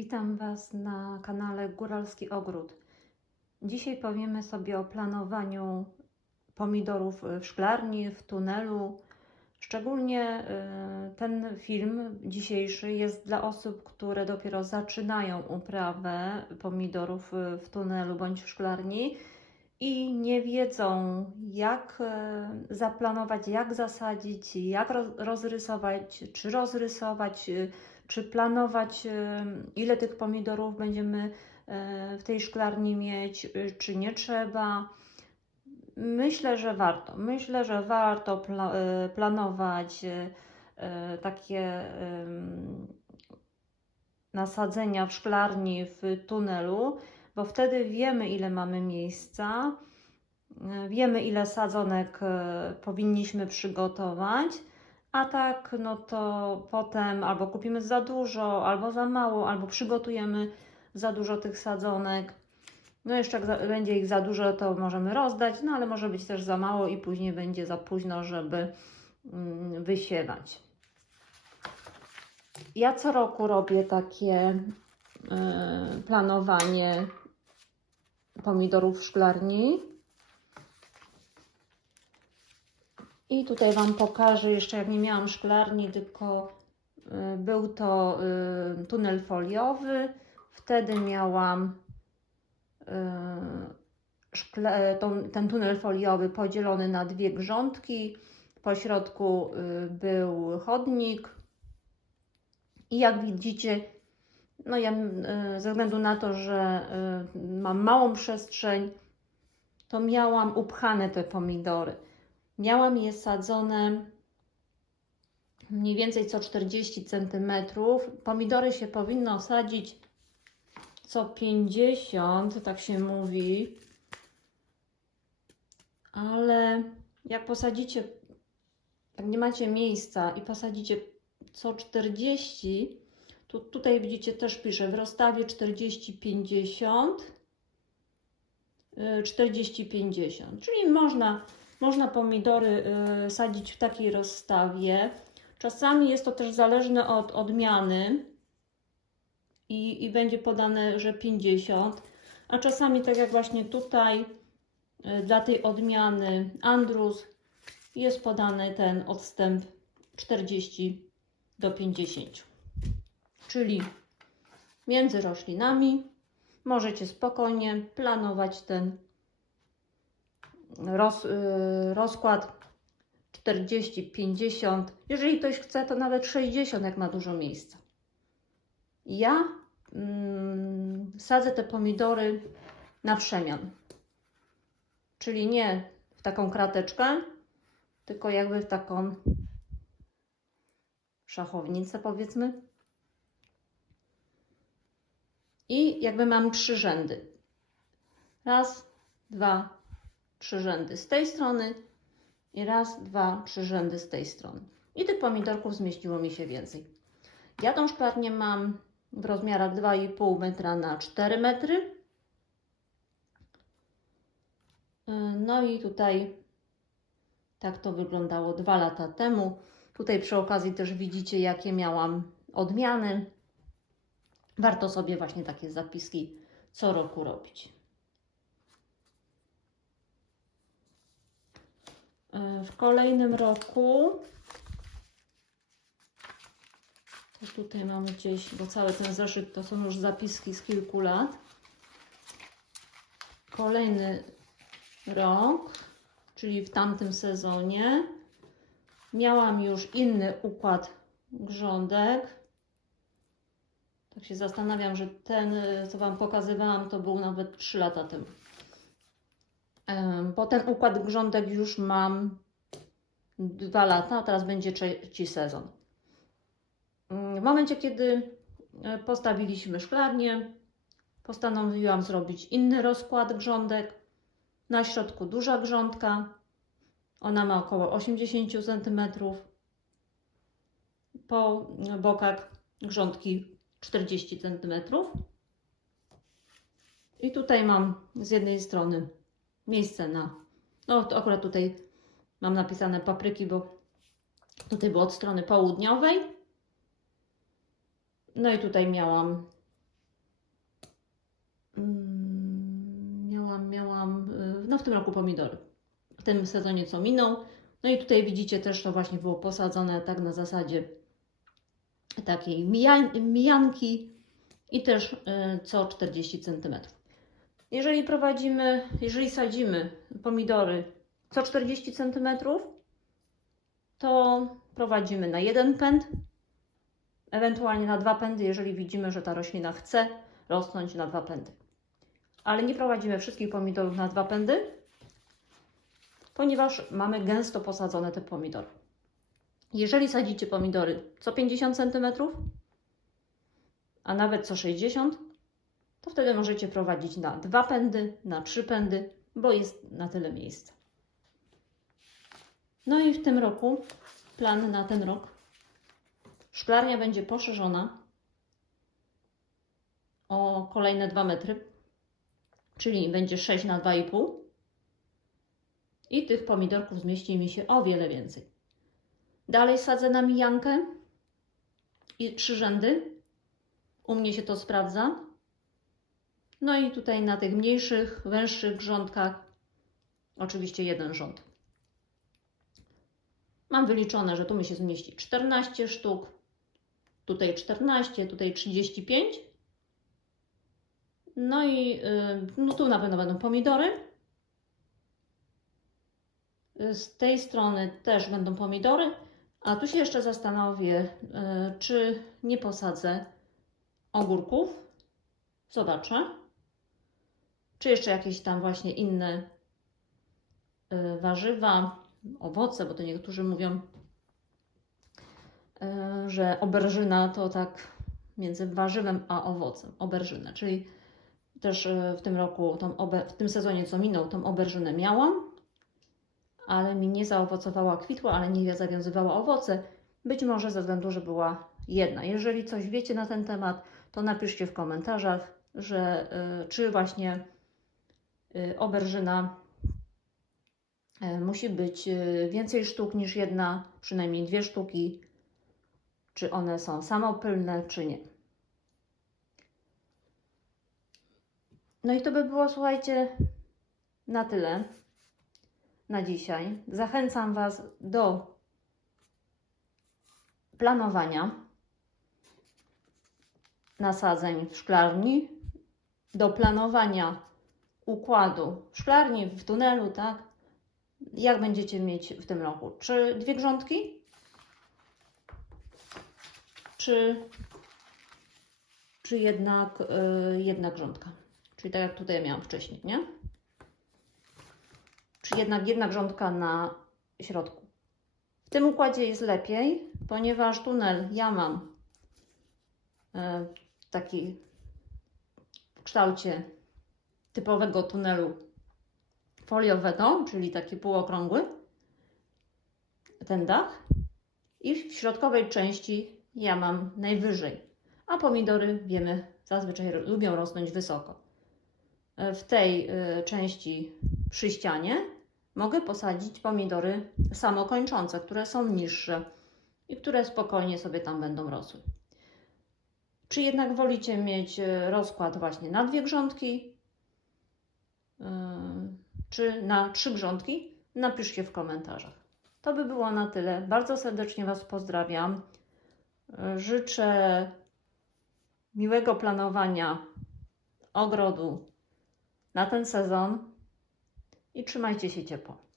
Witam Was na kanale Góralski Ogród. Dzisiaj powiemy sobie o planowaniu pomidorów w szklarni, w tunelu. Szczególnie y, ten film dzisiejszy jest dla osób, które dopiero zaczynają uprawę pomidorów y, w tunelu bądź w szklarni i nie wiedzą, jak y, zaplanować, jak zasadzić, jak roz- rozrysować, czy rozrysować, czy planować, y, ile tych pomidorów będziemy y, w tej szklarni mieć, y, czy nie trzeba. Myślę, że warto. Myślę, że warto pla planować takie nasadzenia w szklarni, w tunelu, bo wtedy wiemy, ile mamy miejsca, wiemy, ile sadzonek powinniśmy przygotować. A tak, no to potem albo kupimy za dużo, albo za mało, albo przygotujemy za dużo tych sadzonek. No jeszcze jak będzie ich za dużo, to możemy rozdać, no ale może być też za mało i później będzie za późno, żeby mm, wysiewać. Ja co roku robię takie y, planowanie pomidorów w szklarni. I tutaj Wam pokażę jeszcze, jak nie miałam szklarni, tylko y, był to y, tunel foliowy. Wtedy miałam y, ten tunel foliowy podzielony na dwie grządki. Po środku był chodnik. I jak widzicie, no ja ze względu na to, że mam małą przestrzeń, to miałam upchane te pomidory. Miałam je sadzone mniej więcej co 40 cm. Pomidory się powinno sadzić co 50, tak się mówi. Ale jak posadzicie, jak nie macie miejsca i posadzicie co 40, tu, tutaj widzicie też pisze w rozstawie 40-50, 40-50, czyli można można pomidory y, sadzić w takiej rozstawie. Czasami jest to też zależne od odmiany i, i będzie podane, że 50, a czasami tak jak właśnie tutaj y, dla tej odmiany Andrus jest podany ten odstęp 40 do 50. Czyli między roślinami możecie spokojnie planować ten roz, y, rozkład 40, 50. Jeżeli ktoś chce, to nawet 60, jak ma dużo miejsca. Ja mm, sadzę te pomidory na przemian. Czyli nie w taką krateczkę, tylko jakby w taką szachownicę, powiedzmy. I jakby mam trzy rzędy. Raz, dwa, trzy rzędy z tej strony i raz, dwa, trzy rzędy z tej strony. I tych pomidorków zmieściło mi się więcej. Ja tą szklarnię mam w rozmiarach 2,5 metra na 4 metry. Yy, No i tutaj tak to wyglądało dwa lata temu. Tutaj przy okazji też widzicie, jakie miałam odmiany. Warto sobie właśnie takie zapiski co roku robić. W kolejnym roku. To tutaj mamy gdzieś, bo cały ten zeszyt to są już zapiski z kilku lat. Kolejny rok, czyli w tamtym sezonie, miałam już inny układ grządek. Tak się zastanawiam, że ten, co Wam pokazywałam, to był nawet 3 lata temu bo ten układ grządek już mam dwa lata, a teraz będzie trzeci sezon. W momencie, kiedy postawiliśmy szklarnię, postanowiłam zrobić inny rozkład grządek. Na środku duża grządka, ona ma około 80 cm. Po bokach grządki 40 cm. I tutaj mam z jednej strony miejsce na. No, to akurat tutaj mam napisane papryki, bo tutaj było od strony południowej. No i tutaj miałam mm, miałam, miałam, y, no w tym roku pomidory. W tym sezonie co minął. No i tutaj widzicie też to właśnie było posadzone tak na zasadzie takiej mija- mijanki i też y, co 40 cm. Jeżeli prowadzimy, jeżeli sadzimy pomidory co 40 cm, to prowadzimy na jeden pęd, ewentualnie na dwa pędy, jeżeli widzimy, że ta roślina chce rosnąć na dwa pędy. Ale nie prowadzimy wszystkich pomidorów na dwa pędy, ponieważ mamy gęsto posadzone te pomidory. Jeżeli sadzicie pomidory co 50 cm, a nawet co 60 to wtedy możecie prowadzić na dwa pędy, na trzy pędy, bo jest na tyle miejsca. No i w tym roku, plan na ten rok, szklarnia będzie poszerzona o kolejne 2 metry, czyli będzie 6 na 2,5 i tych pomidorków zmieści mi się o wiele więcej. Dalej sadzę na mijankę i trzy rzędy. U mnie się to sprawdza. No i tutaj na tych mniejszych, węższych grządkach oczywiście jeden rząd. Mam wyliczone, że tu mi się zmieści 14 sztuk, tutaj 14, tutaj 35. No i yy, no tu na pewno będą pomidory. Y, Z tej strony też będą pomidory, a tu się jeszcze zastanowię, yy, czy nie posadzę ogórków. Zobaczę. Czy jeszcze jakieś tam właśnie inne y, warzywa, owoce, bo to niektórzy mówią, y, że oberżyna to tak między warzywem a owocem. Oberżynę, czyli też y, w tym roku, w tym sezonie co minął, tą oberżynę miałam, ale mi nie zaowocowała, kwitła, ale nie zawiązywała owoce. Być może ze względu, że była jedna. Jeżeli coś wiecie na ten temat, to napiszcie w komentarzach, że czy właśnie oberżyna y, musi być y, więcej sztuk niż jedna, przynajmniej dwie sztuki, czy one są samopylne, czy nie. No i to by było, słuchajcie, na tyle na dzisiaj. Zachęcam Was do planowania nasadzeń w szklarni, do planowania układu szklarni, w tunelu, tak? Jak będziecie mieć w tym roku? Czy dwie grządki? Czy, czy jednak y, jedna grządka? Czyli tak jak tutaj miałam wcześniej, nie? Czy jednak jedna grządka na środku? W tym układzie jest lepiej, ponieważ tunel ja mam e, taki w kształcie typowego tunelu foliowego, czyli taki półokrągły, ten dach. I w środkowej części ja mam najwyżej, a pomidory wiemy zazwyczaj lubią rosnąć wysoko. E, W tej y, części przy ścianie mogę posadzić pomidory samokończące, które są niższe i które spokojnie sobie tam będą rosły. Czy jednak wolicie mieć y, rozkład właśnie na dwie grządki, czy na trzy grządki? Napiszcie w komentarzach. To by było na tyle. Bardzo serdecznie Was pozdrawiam. Y, Życzę miłego planowania ogrodu na ten sezon i trzymajcie się ciepło.